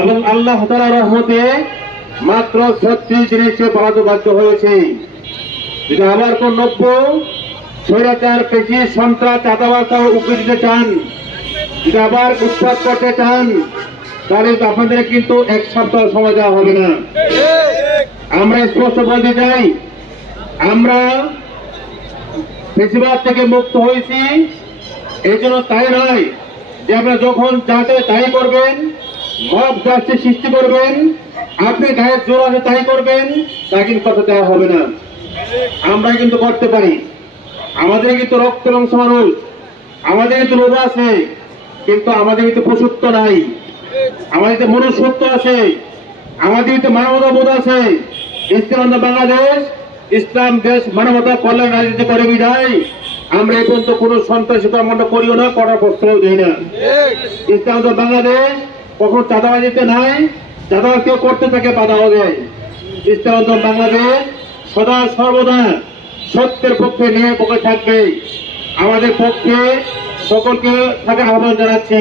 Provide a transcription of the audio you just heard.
এবং আল্লাহ তালা রহমতে মাত্র ছত্রিশ দিনে সে বাধ্য হয়েছে। যদি আবার কোন নব্য, স্বৈরাচার, পেশি, সন্ত্রাস চাঁদাবাদ উঠে দিতে চান, যদি আবার উৎপাদ করতে চান, তাহলে আপনাদের কিন্তু এক সপ্তাহ সময় দেওয়া হবে না। আমরা স্পষ্ট বলতে চাই, আমরা বেশিরভাগ থেকে মুক্ত হয়েছি এই জন্য তাই নয় যে আপনারা যখন যাতে তাই করবেন মব জাস্টিস সৃষ্টি করবেন। আপনি গায়ের জোর আছে তাই করবেন, তা কিন্তু কথা দেওয়া হবে না। আমরা কিন্তু করতে পারি। আমাদের কিন্তু রক্ত মাংস মানুষ, আমাদের কিন্তু লোভ আছে, কিন্তু আমাদের কিন্তু পশুত্ব নাই। আমাদের কিন্তু মনুষ্যত্ব আছে, আমাদের কিন্তু মানবতা বোধ আছে। ইসলাম বাংলাদেশ, ইসলাম দেশ মানবতা কল্যাণ রাজনীতি করে বিধায় আমরা এই পর্যন্ত কোন সন্ত্রাসী কর্মকাণ্ড করিও না, করার প্রস্তাব দিই না। ইসলাম বাংলাদেশ কখনো চাঁদাবাজিতে নাই, চাঁদা কেউ করতে থাকে বাধা হবে। ইস্তাবন্ধন বাংলাদেশ সদা সর্বদা সত্যের পক্ষে নিয়ে পক্ষে থাকবে। আমাদের পক্ষে সকলকে তাকে আহ্বান জানাচ্ছি।